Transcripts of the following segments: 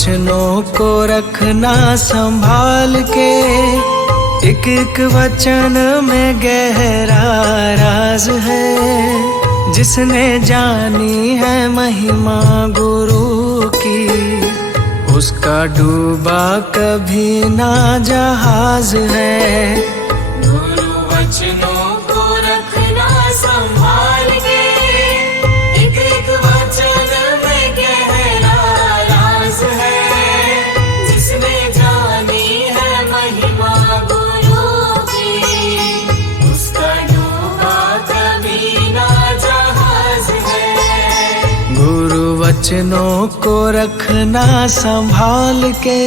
वचनों को रखना संभाल के, एक एक वचन में गहरा राज है। जिसने जानी है महिमा गुरु की, उसका डूबा कभी ना जहाज है। गुरु वचनों को रखना संभाल के, एक एक वचन में गहरा राज है। जिसने जानी है महिमा गुरु की, उसका डूबा कभी ना जहाज है। गुरु वचनों को रखना संभाल के।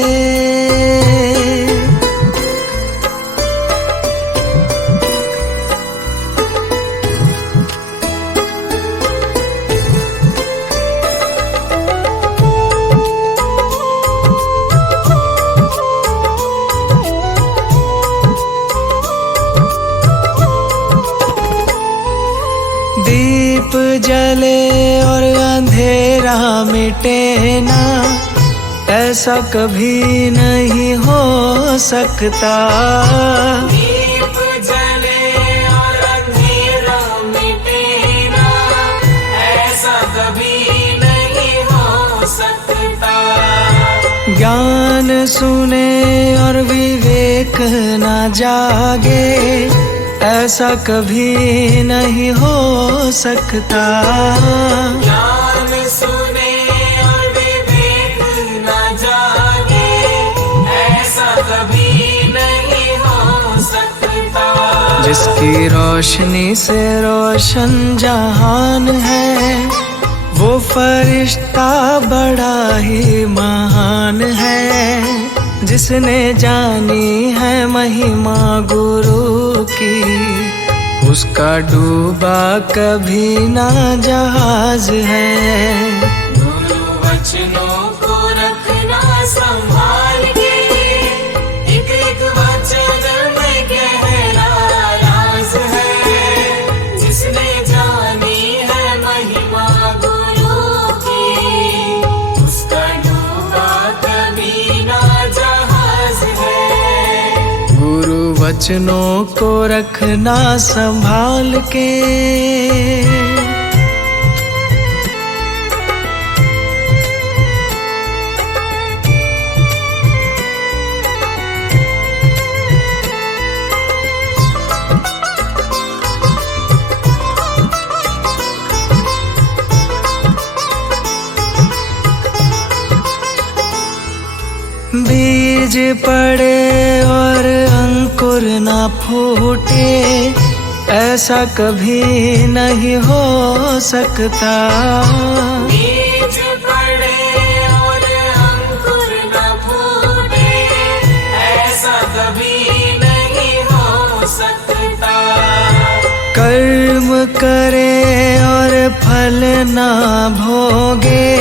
दीप जले और अंधेरा मिटे ना, ऐसा कभी नहीं हो सकता। दीप जले और अंधेरा मिटे ना, ऐसा कभी नहीं हो सकता। ज्ञान सुने और विवेक न जागे, ऐसा कभी नहीं हो सकता। ज्ञान सुने और विवेक न जागे, ऐसा कभी नहीं हो सकता। जिसकी रोशनी से रोशन जहान है, वो फरिश्ता बड़ा ही महान है। जिसने जानी है महिमा गुरु की, उसका डूबा कभी ना जहाज है। गुरु वचनों को रखना संभाल के, एक एक वचन में गहरा राज है। जिसने जानी है महिमा गुरु की, उसका डूबा कभी ना जहाज है। गुरु वचनों को रखना संभाल के। बीज पड़े और अंकुर ना फूटे, ऐसा कभी नहीं हो सकता। बीज पड़े और अंकुर न फूटे, ऐसा कभी नहीं हो सकता। कर्म करे और फल ना भोगे,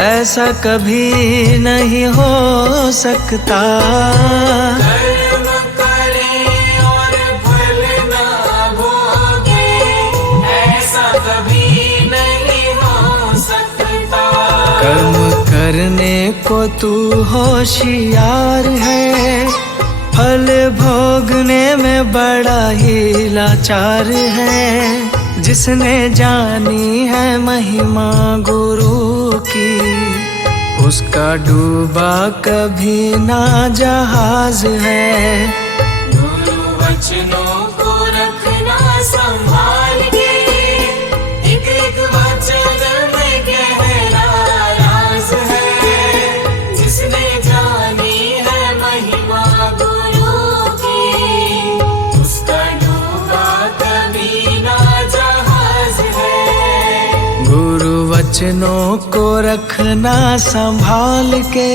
ऐसा कभी नहीं हो सकता। कर्म करे और फल न भोगे, ऐसा कभी नहीं हो सकता। कर्म करने को तू होशियार है, फल भोगने में बड़ा ही लाचार है। जिसने जानी है महिमा गुरु की, उसका डूबा कभी ना जहाज है। गुरु वचनों को रखना संभाल के, एक एक वचन में गहरा राज है। जिसने जानी है महिमा गुरु की, उसका डूबा कभी ना जहाज है। गुरु वचनों को रखना संभाल के।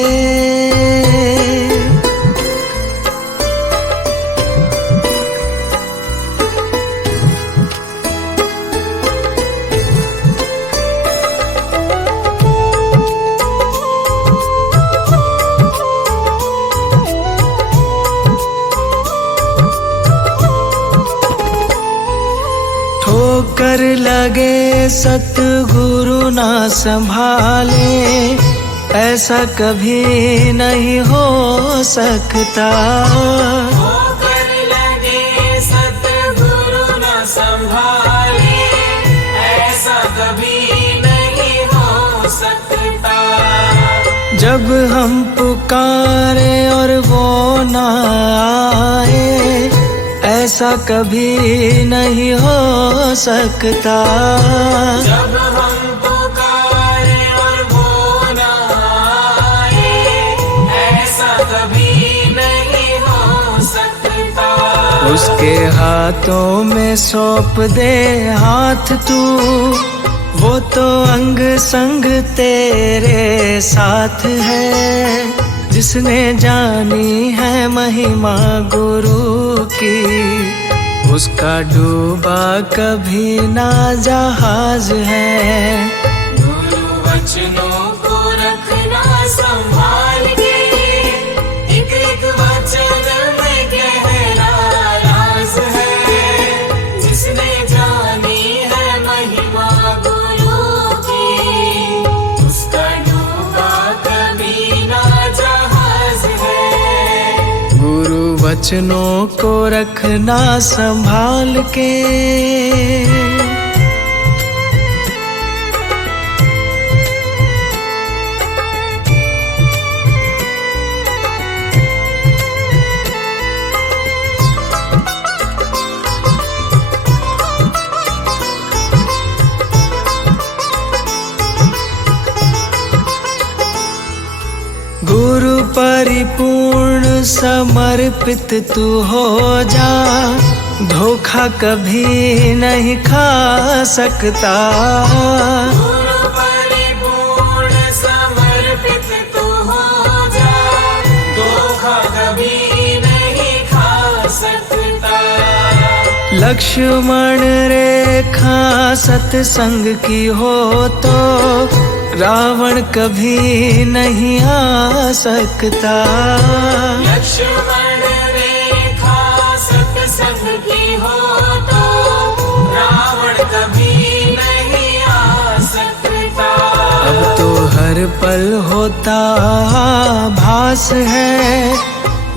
ठोकर लगे सतगुरु ना संभाले, ऐसा कभी नहीं हो सकता। होकर लगे सतगुरु न संभाले, ऐसा कभी नहीं हो सकता। जब हम पुकारे और वो ना आए, ऐसा कभी नहीं हो सकता। जब हम पुकारे और वो ना आए, ऐसा कभी नहीं हो सकता। उसके हाथों में सौंप दे हाथ तू, वो तो अंग संग तेरे साथ है। जिसने जानी है महिमा गुरु की, उसका डूबा कभी ना जहाज है। गुरु वचनों को रखना संभाल के, एक एक वचन में गहरा राज है। जिसने जानी है महिमा गुरु की, उसका डूबा कभी ना जहाज है। गुरु वचनों को रखना संभाल के, गुरु परिपूर्ण समर्पित तू हो जा, धोखा कभी नहीं खा सकता। गुरु परिपूर्ण समर्पित तू हो जा, धोखा कभी नहीं खा सकता। लक्ष्मण रेखा सत्संग की हो तो रावण कभी नहीं आ सकता। लक्ष्मण रेखा सत्संग की हो तो रावण कभी नहीं आ सकता। अब तो हर पल होता भास है,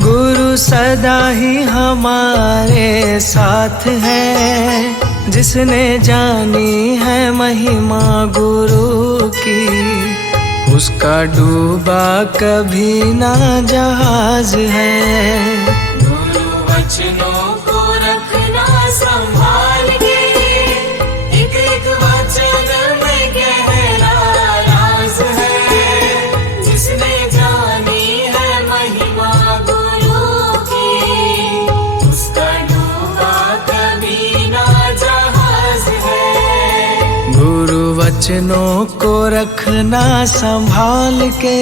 गुरु सदा ही हमारे साथ है। जिसने जानी है महिमा गुरु की, उसका डूबा कभी ना जहाज है। गुरु वचनों को रखना संभाल के, एक एक वचन में गहरा राज है। जिसने जानी है महिमा गुरु की, उसका डूबा कभी ना जहाज है। गुरु वचनों को रखना संभाल के,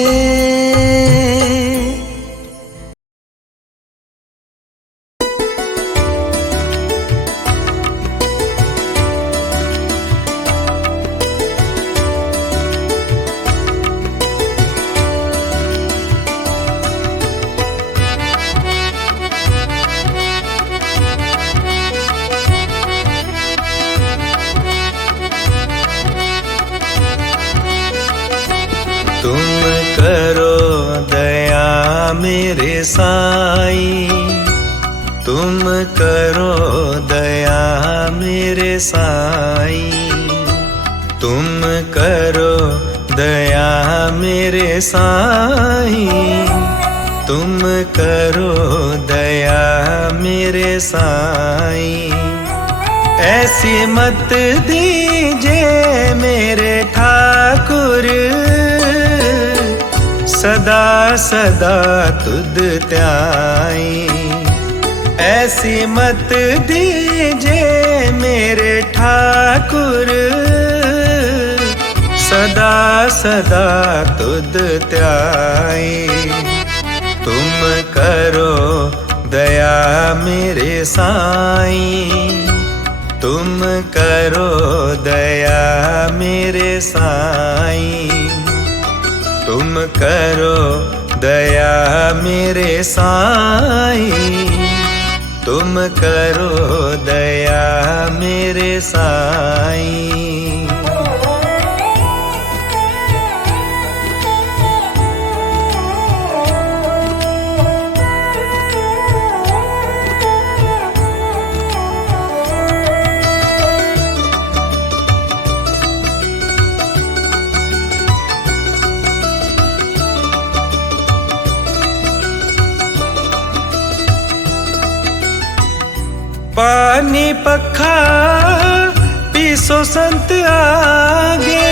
तुम करो दया मेरे साईं, तुम करो दया मेरे साईं, तुम करो दया मेरे साईं, तुम करो दया मेरे साईं। ऐसी मत दीजिए मेरे ठाकुर, सदा सदा तुद त्याई। ऐसी मत दीजिए मेरे ठाकुर, सदा सदा तुद त्याई। तुम करो दया मेरे साईं, तुम करो दया मेरे साईं, तुम करो दया मेरे साईं, तुम करो दया मेरे साईं। सो संत आगे,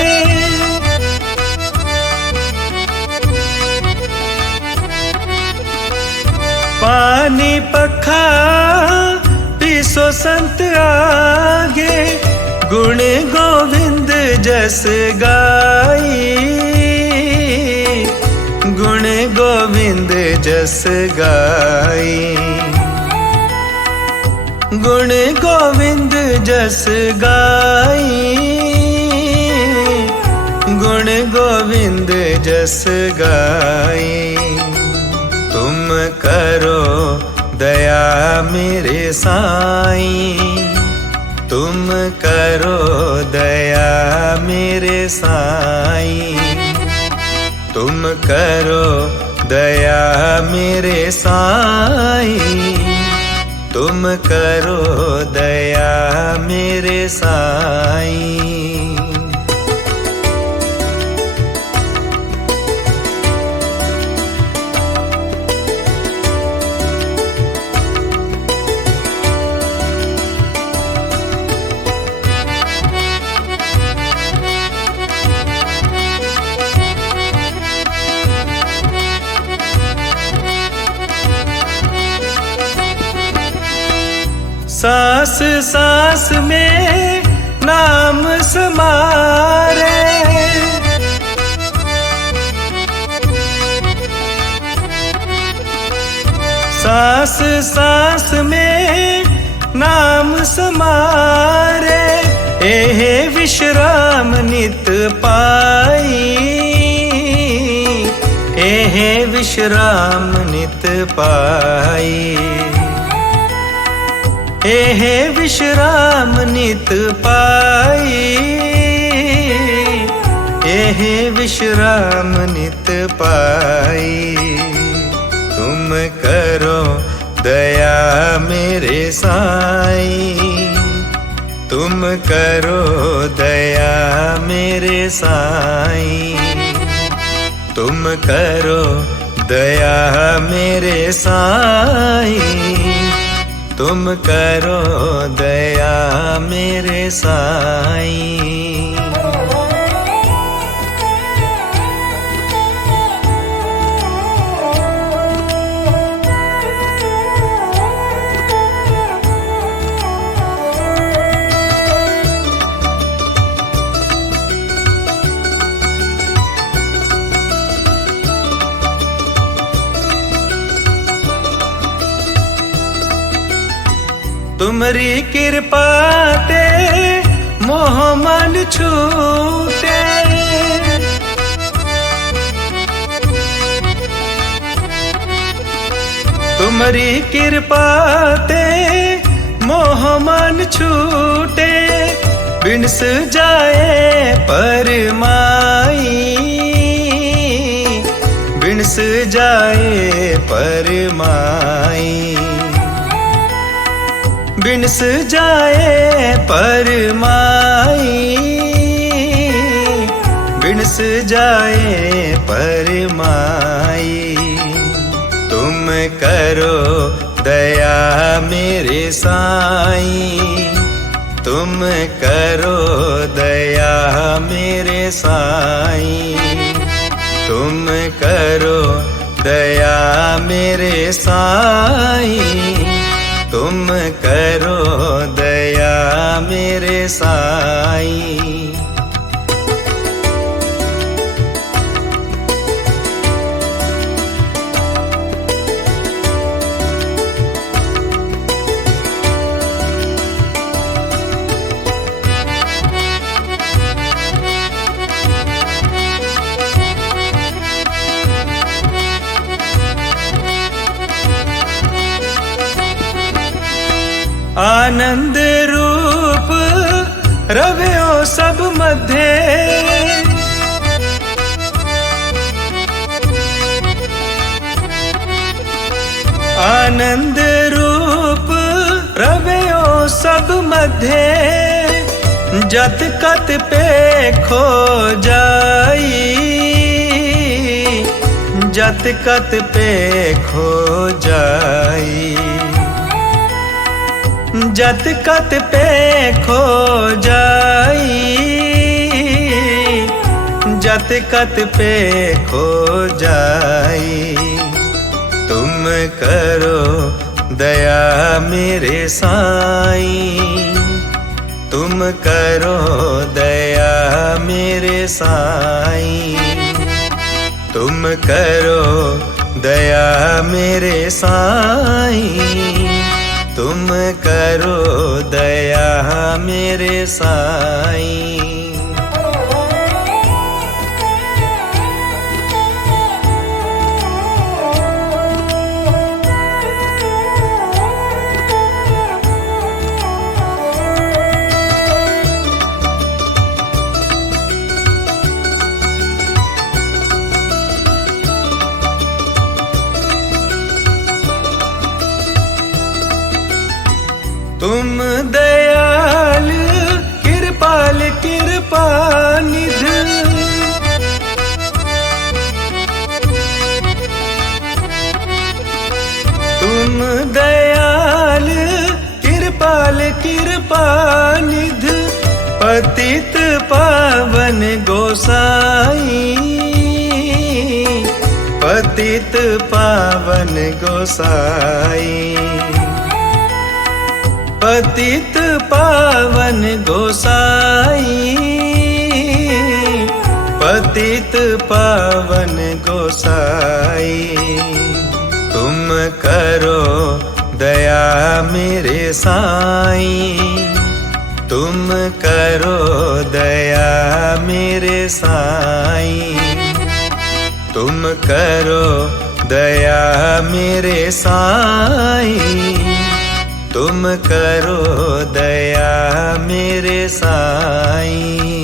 पानी पखा पीसो संत आगे, गुण गोविंद जस गाई, गुण गोविंद जस गाई, गुण गोविंद जस गाई, गुण गोविंद जस गाई। तुम करो दया मेरे साईं, तुम करो दया मेरे साईं, तुम करो दया मेरे साईं, तुम करो दया मेरे साईं। सांस सांस में नाम समारे, सांस सांस में नाम समारे, एहे विश्राम नित पाई, एहे विश्राम नित पाई, एहे विश्राम नित पाई, एहे विश्राम नित पाई। तुम करो दया मेरे साईं, तुम करो दया मेरे साईं, तुम करो दया मेरे साईं, तुम करो दया मेरे साईं। तुमरी कृपा ते मोह मन छूटे, तुमरी कृपा ते मोह मन छूटे, बिनस जाए परमाई, बिनस जाए परमाई, बिनस जाए परमाई, बिनस जाए परमाई। तुम करो दया मेरे साईं, तुम करो दया मेरे साईं, तुम करो दया मेरे साईं, तुम करो दया मेरे साईं। आनंद रूप रव्यो सब मध्य, आनंद रूप रव्यो सब मध्य, जत कत पे खो जाई, जत कत पे खो जाई, जत कत पे खो जाई, जत कत पे खो जाई। तुम करो दया मेरे साईं, तुम करो दया मेरे साईं, तुम करो दया मेरे साईं, तुम करो दया मेरे साईं। तुम दयाल कृपाल कृपानिध, तुम दयाल कृपाल कृपानिध, पतित पावन गोसाई, पतित पावन गोसाई, पतित पावन गोसाई, पतित पावन गोसाई। तुम करो दया मेरे साईं, तुम करो दया मेरे साईं, तुम करो दया मेरे साईं, तुम करो दया मेरे साईं।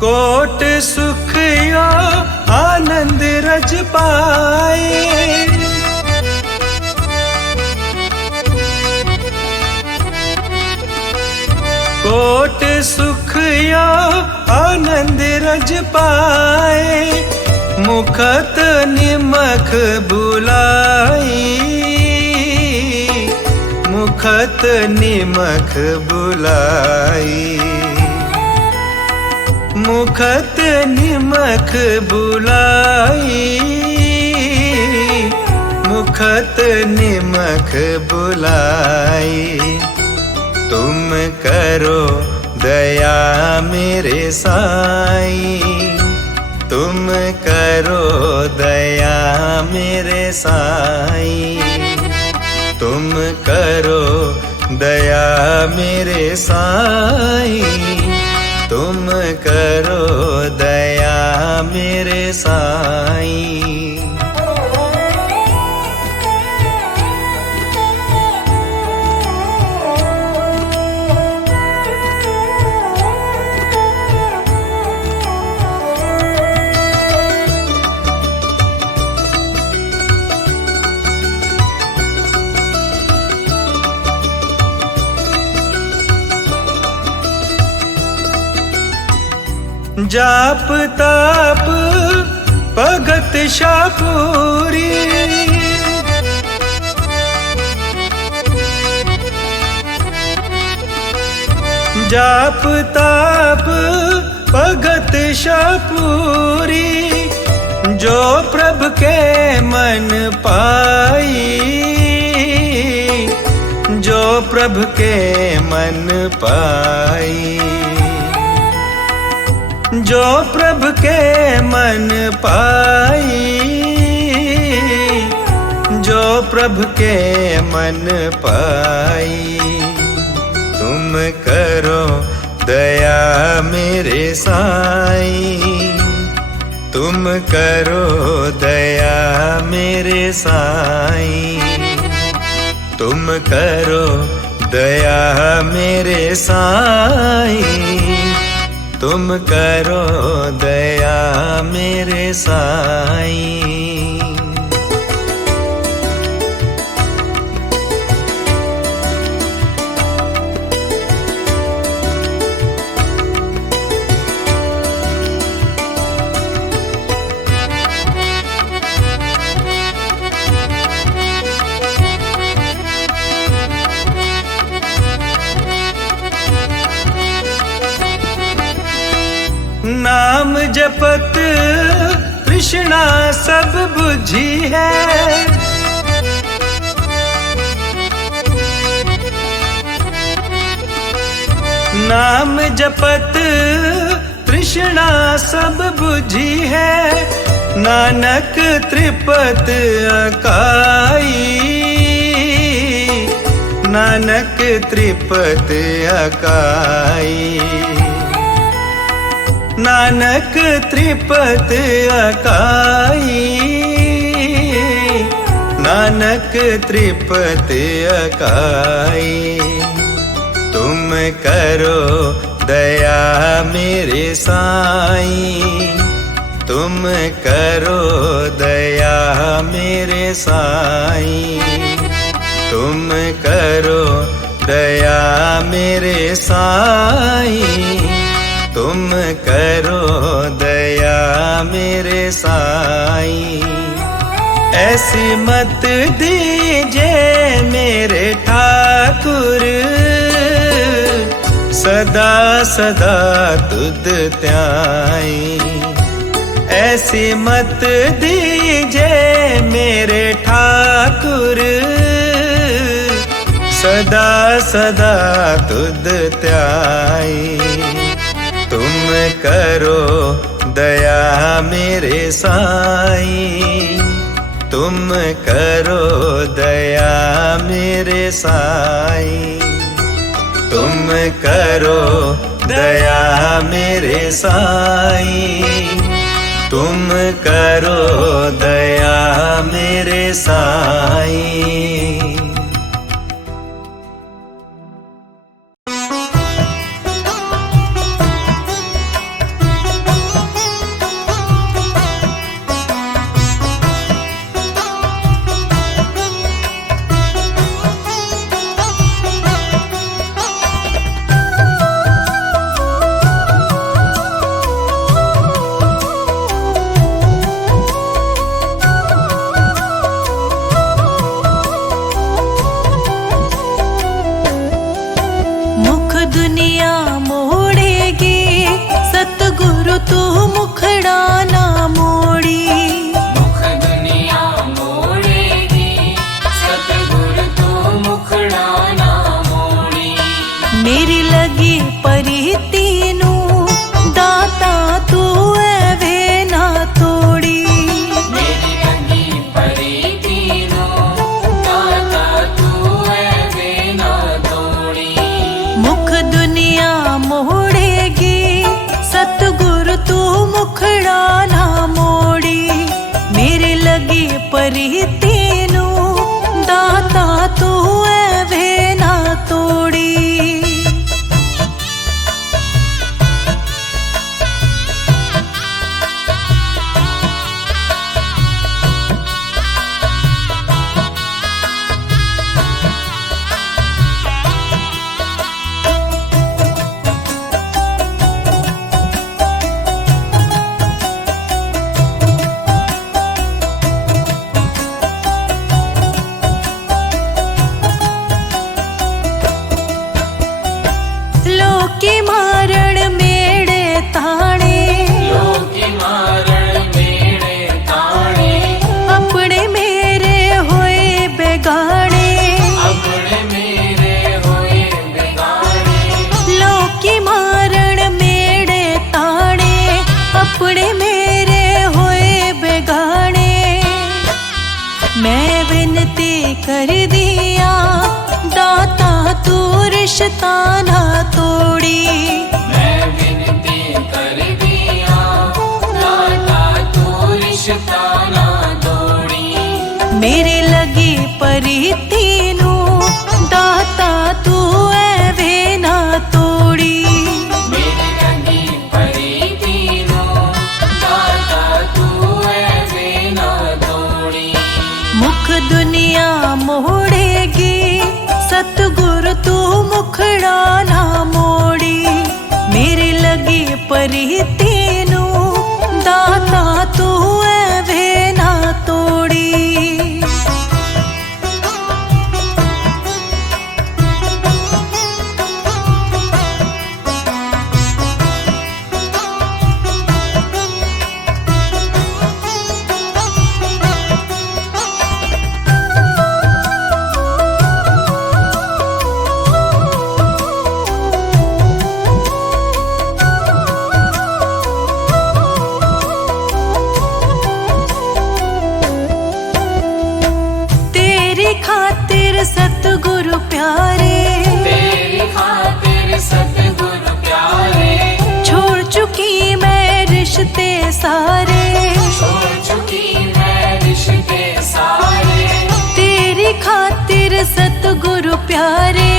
कोट सुख यो आनंद रज पाए, कोट सुख यो आनंद रज पाए, मुखत निमख बुलाई, मुखत निमख बुलाई, मुखत निमख बुलाई, मुखत निमख बुलाई। तुम करो दया मेरे साईं, तुम करो दया मेरे साईं, तुम करो दया मेरे साईं, तुम करो दया मेरे साईं। जाप ताप भगत शापूरी, जाप ताप भगत शापूरी, जो प्रभु के मन पाई, जो प्रभु के मन पाई, जो प्रभु के मन पाई, जो प्रभु के मन पाई। तुम करो दया मेरे साईं, तुम करो दया मेरे साईं, तुम करो दया मेरे साईं, तुम करो दया मेरे साईं। जपत तृष्णा सब बुझी है। नाम जपत तृष्णा सब बुझी है, नानक त्रिपत अकाई, नानक त्रिपत अकाई, नानक त्रिपत अकाई, नानक त्रिपत अकाई। तुम करो दया मेरे साईं, तुम करो दया मेरे साईं, तुम करो दया मेरे साईं, तुम करो दया मेरे साईं। ऐसी मत दीजे मेरे ठाकुर, सदा सदा तुद त्याई। ऐसी मत दीजे मेरे ठाकुर, सदा सदा तुद त्याई। तुम करो दया मेरे साईं, तुम करो दया मेरे साईं, तुम करो दया मेरे साईं, तुम करो दया मेरे साईं। ताना तोड़ी, मैं विनती कर दिया दाता तू रिश्ता ना तोड़ी। मेरे लगी परी तीनू दाता तू ऐवे ना तोड़ी। मेरे लगी परी तीनों दाता तू ऐवे ना तोड़ी। मुख दुनिया मोड़ेगी सतगुरु तू मुखड़ा ना मोड़ी। मेरे लगी परी तीनू दाता तू ऐवे ना तोड़ी। प्यारे,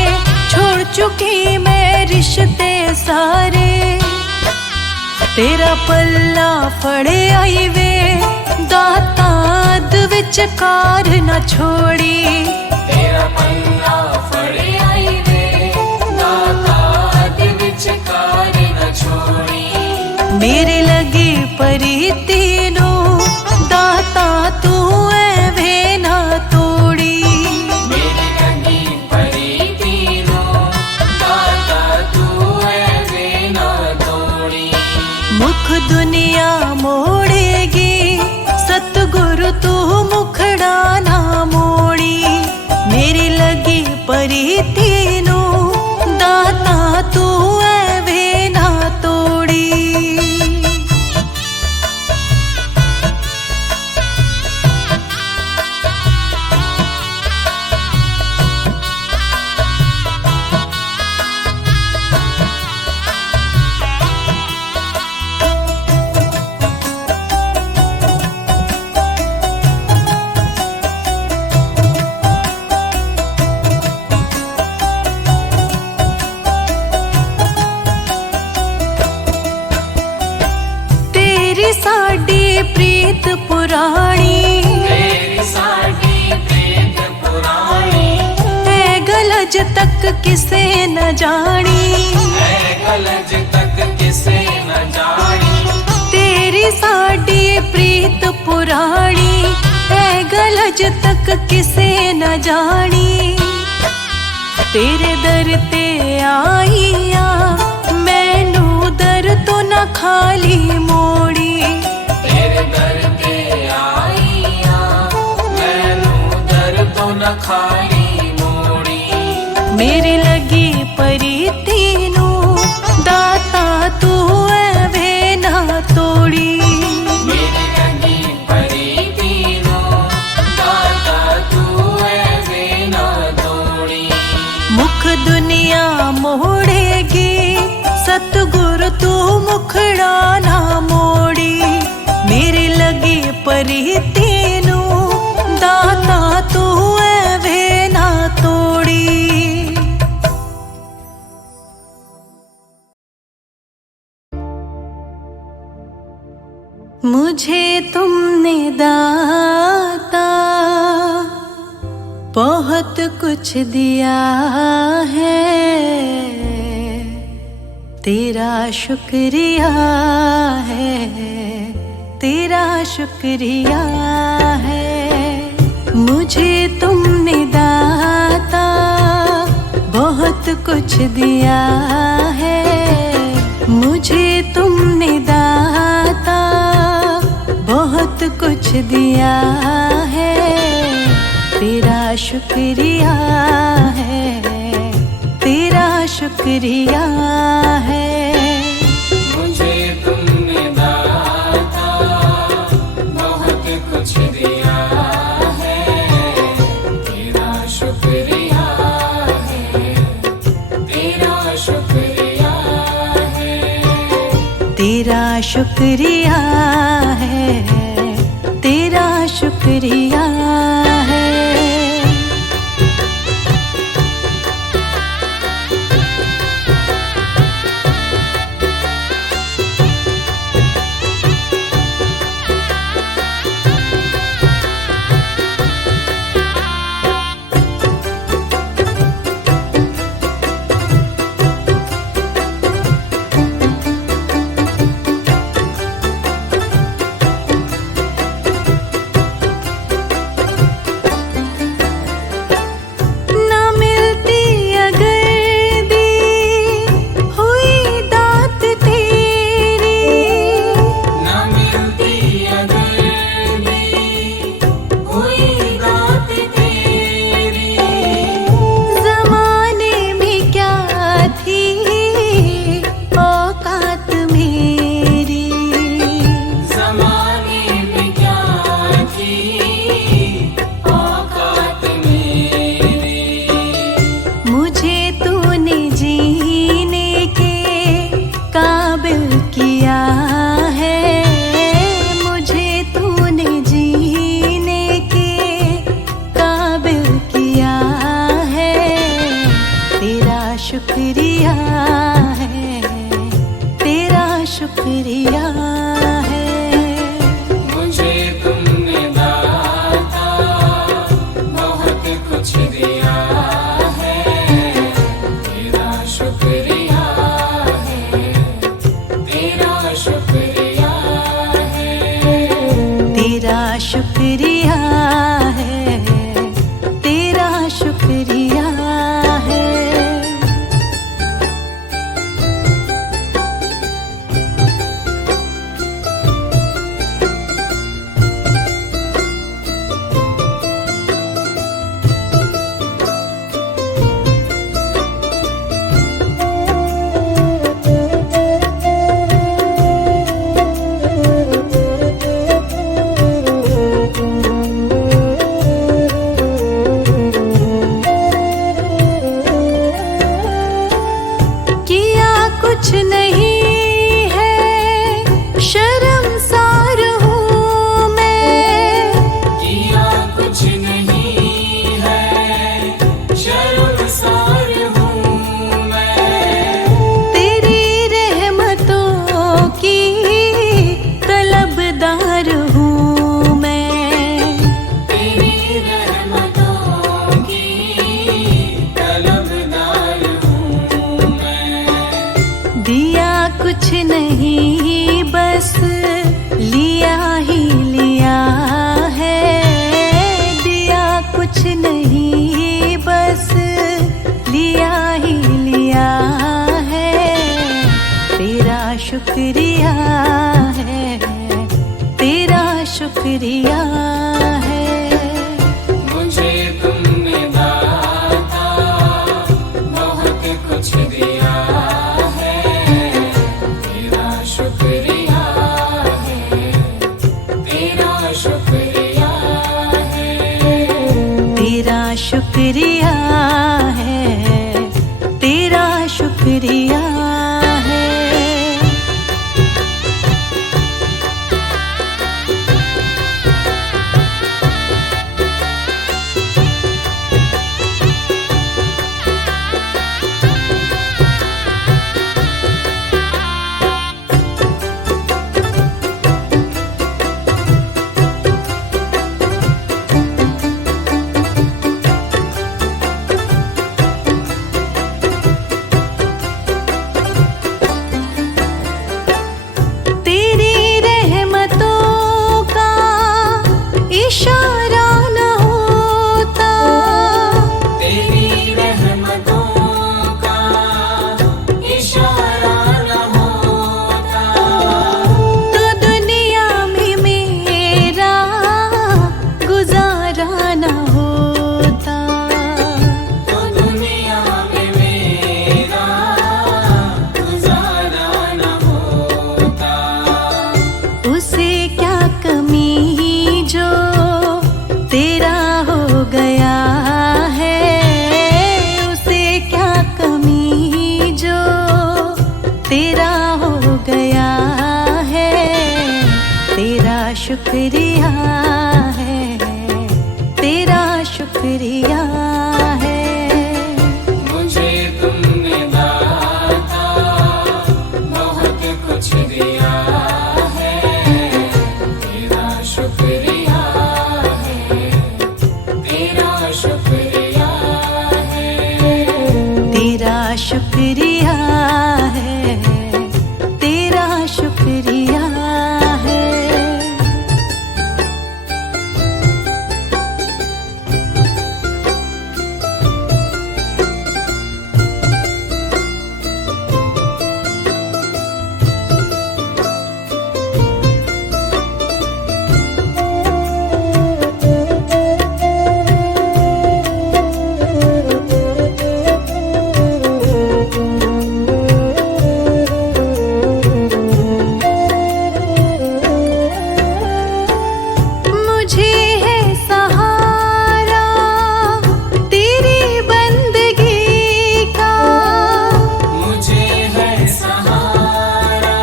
छोड़ चुकी मैं रिश्ते सारे। तेरा पल्ला फड़े आई वे दाता, अध विचकार न छोड़ी। तेरा पल्ला फड़े आई वे दाता, अध विचकार न छोड़ी। मेरे लगी परी तीनों दाता, तू वे ना तोड़ी। मेरी लगी परी तीनों दाता, तू वे ना तोड़ी। मुख दुनिया मोड़ेगी, सतगुरु तू मुखड़ा ना मोड़ी। मेरी लगी परी तीनों दाता, तू वे ना तोड़ी। तेरी साडी प्रीत पुरानी, तेरी साडी प्रीत पुरानी। है गलज तक किसे न जानी। है गलज तक किसे न जानी। तेरी साडी प्रीत पुरानी, है गलज तक किसे न जानी। तेरे दर ते आईया, मैनू दर तो न खाली मोड़ी। तेरे दर पे आईया, मैनू दर तो न खाली मोड़ी। मेरी लगी परी तीनों दाता, तू वे ना तोड़ी। मेरी लगी परी तीनों दाता, तू वे ना तोड़ी। मुख दुनिया मोड़ेगी, सतगुरु तू मुखड़ा ना मोड़ी। मेरी लगी परी तीनों दाता, तू वे ना तोड़ी। मुझे तुमने दाता बहुत कुछ दिया है, तेरा शुक्रिया है, तेरा शुक्रिया है। मुझे तुमने दाता बहुत कुछ दिया है, मुझे तुमने दाता बहुत कुछ दिया है, तेरा शुक्रिया है, तेरा शुक्रिया है। मुझे तुमने दाता बहुत कुछ दिया है, तेरा शुक्रिया है, तेरा शुक्रिया है। तेरा शुक्रिया है, तेरा शुक्रिया है। शुक्रिया है, तेरा शुक्रिया है। कुछ नहीं है शर्मसार हूँ मैं, किया कुछ नहीं है शर्मसार हूँ मैं, तेरी रहमतों की तलबदार हूँ मैं, तेरी रहमतों की तलबदार हूँ मैं। दिया कुछ नहीं बस लिया ही लिया है, दिया कुछ नहीं बस लिया ही लिया है, तेरा शुक्रिया है, तेरा शुक्रिया है। मुझे तुमने दाता बहुत कुछ दिया है, तेरा शुक्रिया है, तेरा शुक्रिया है, तेरा शुक्रिया है, तेरा शुक्रिया है। तेरी रहमतों का इशारा न होता, तेरी रहमतों का इशारा न होता, तो दुनिया में मेरा गुजारा न होता, तो दुनिया में मेरा गुजारा न होता। उसे क्या कमी जो तेरा हो गया है, उसे क्या कमी जो तेरा हो गया है, तेरा शुक्रिया है, तेरा शुक्रिया है। मुझे तुमने दाता बहुत कुछ दिया है, तेरा शुक्रिया है, तेरा शुक्रिया है, तेरा शुक्रिया है, तेरा शुक्रिया है। मुझे है सहारा तेरी बंदगी का, मुझे है सहारा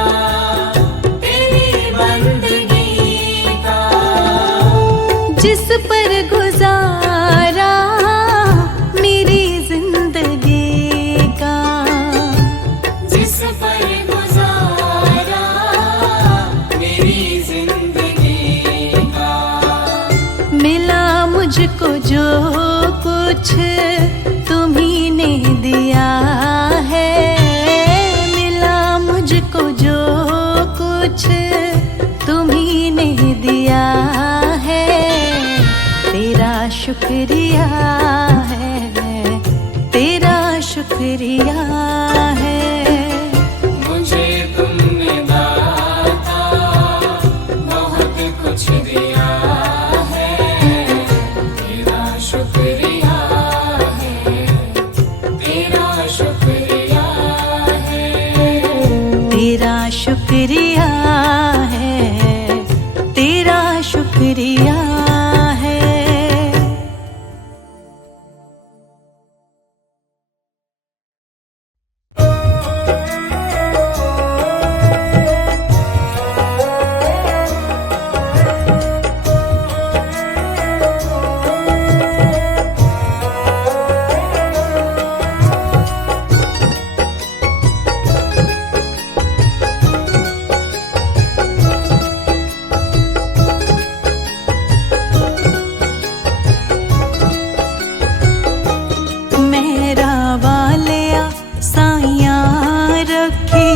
तेरी बंदगी का, जिस पर गुजारा मेरी जिंदगी का, जिस पर गुजारा मेरी जिंदगी का। मिला मुझको जो कुछ तुम्ही ने दिया है, मिला मुझको जो कुछ तुम्ही ने दिया है, शुक्रिया है, तेरा शुक्रिया है। मुझे तुमने दाता बहुत कुछ दिया है, तेरा शुक्रिया है, तेरा शुक्रिया है, तेरा शुक्रिया है, तेरा शुक्रिया है। मेरा वालिया साइया रखी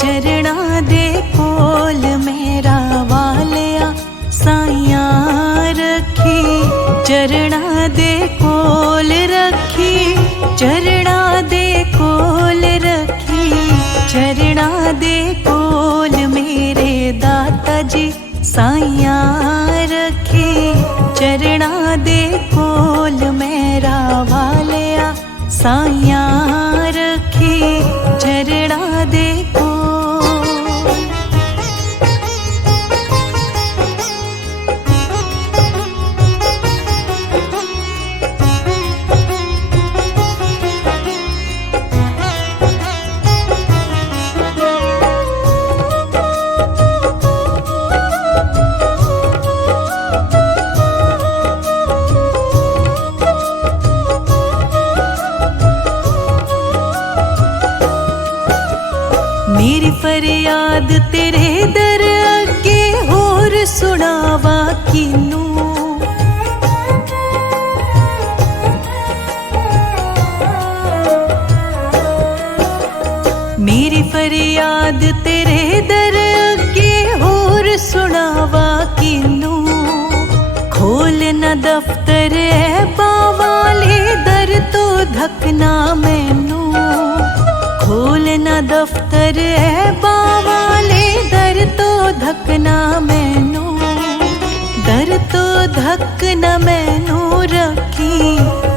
चरणा दे कोल, मेरा वालिया साइया रखी चरणा दे कोल, रखी चरणा दे कोल, रखी चरणा दे कोल, मेरे दाता जी साइया रखी चरणा दे कोल, मेरा वालिया साइया रखी चरणा दे कोल। मेरी फरियाद तेरे दर अगे होर सुनावा किनू, मेरी फरियाद तेरे दर अगे होर सुनावा किनू। खोल न दफ्तर ऐबा वाले दर तो धकना मैनू, खोल न दफ्तर ऐबा वाले दर तो धकना मैनू, दर तो धकना मैनू, रखी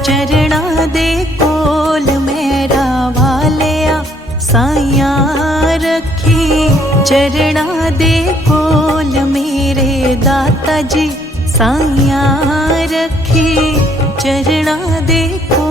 चरणा दे कोल, मेरा वालिया साइया रखी चरणा दे कोल, मेरे दाता जी साइया रखी चरणा दे कोल।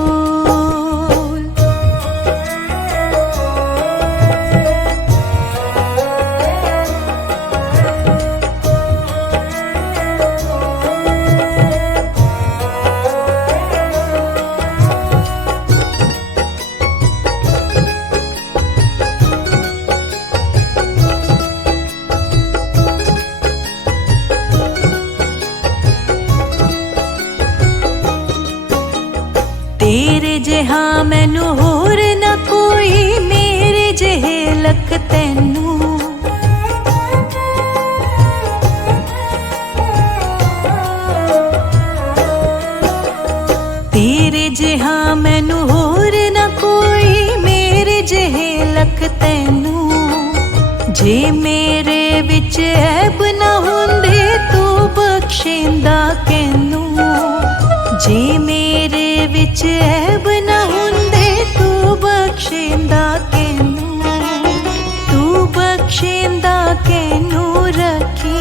तेरे जिहा मैनू होर न कोई, मेरे जिहे लख तैनू, तेरे जिहा मैनू होर न कोई, मेरे जिहे लख तैनू। जे मेरे विच ऐब न हुंदे तू बख्शेंदा कैनू, जे मेरे विच ऐब न हुंदे तू बख्शेंदा कैनू, तू बख्शेंदा कैनू, रखी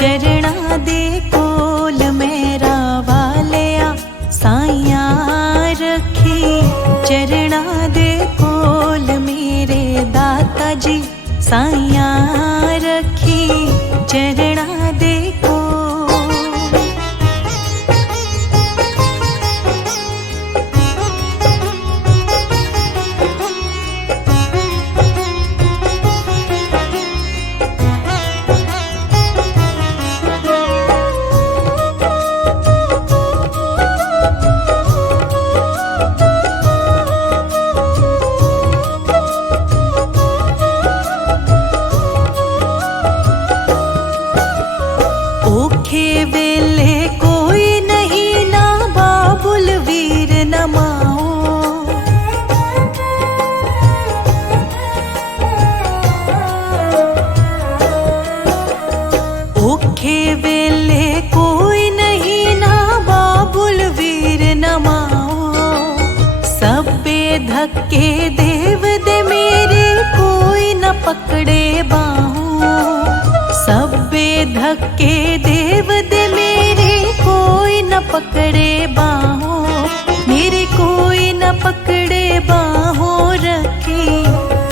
चरणा दे कोल, मेरा वालिया साइया रखी चरणा दे कोल, मेरे दाता जी साइया रखी चरणा दे कोल। बेले कोई नहीं ना बाबुल वीर न माओ, सबे धक्के देव दे मेरे कोई न पकड़े बाहों, सबे धक्के देव दे मेरे कोई न पकड़े बाहों, मेरे कोई न पकड़े बाहों, रखी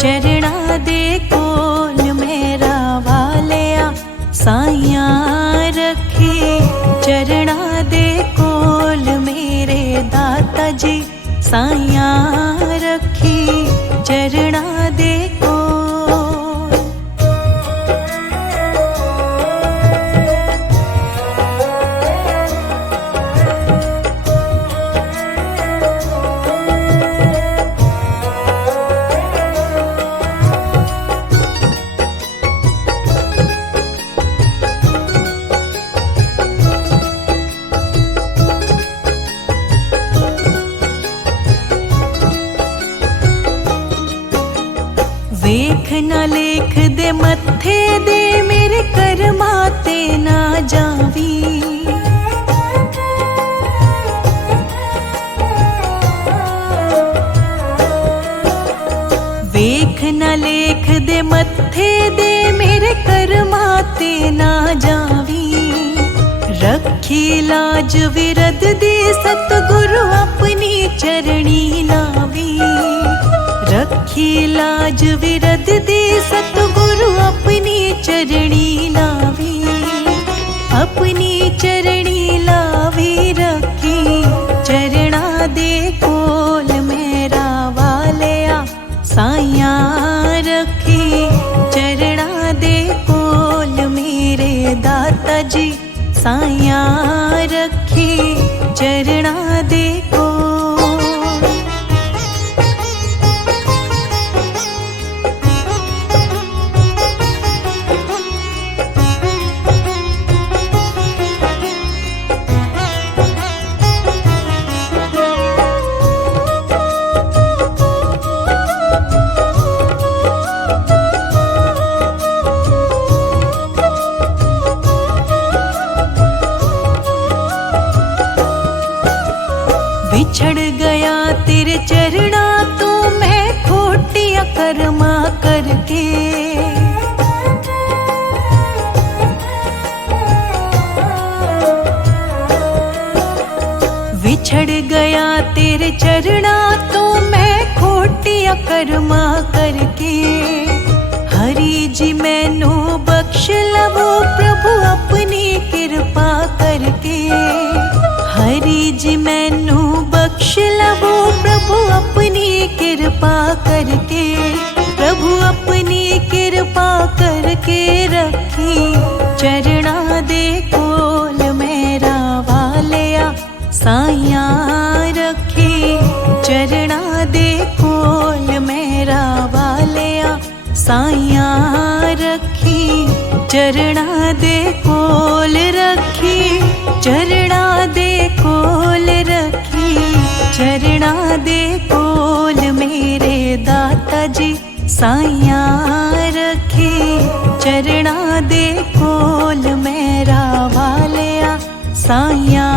चरणा दे कोल मेरा वालिया साइया, रखी चरणा दे कोल मेरे दाता जी साइया, रखी चरणा दे कोल। वेख न लेख दे मत्थे दे मेरे कर्मा ते ना जावी, वेख न लेख दे मत्थे दे मेरे कर्मा ते ना जावी, रखी लाज विरद दे सतगुरु अपनी चरणी लावी, रखी लाज विरद दे सतगुरु अपनी चरणी लावी, अपनी चरणी लावी, रखी चरणा दे कोल मेरा वालिया साइया, रखी चरणा दे कोल मेरे दाता जी साइया, रखी चरणा दे कोल। बिछड़ गया तेरे चरणा तो मैं खोटिया कर्मा करके, बिछड़ गया तेरे चरणा तो मैं खोटिया कर्मा करके, हरि जी मैनू बख्श लवो प्रभु अपनी कृपा करके, हरि जी मैनू बख्श लवो प्रभु अपनी कृपा करके, प्रभु अपनी कृपा करके, रखी चरणा दे कोल मेरा वालिया साइया, रखी चरणा दे कोल मेरा वालिया साइया, रखी चरणा दे कोल, रखी चरणा दे कोल, रखी चरणा दे कोल मेरे दाता जी साइया, रखी चरणा दे कोल मेरा वालिया साइया,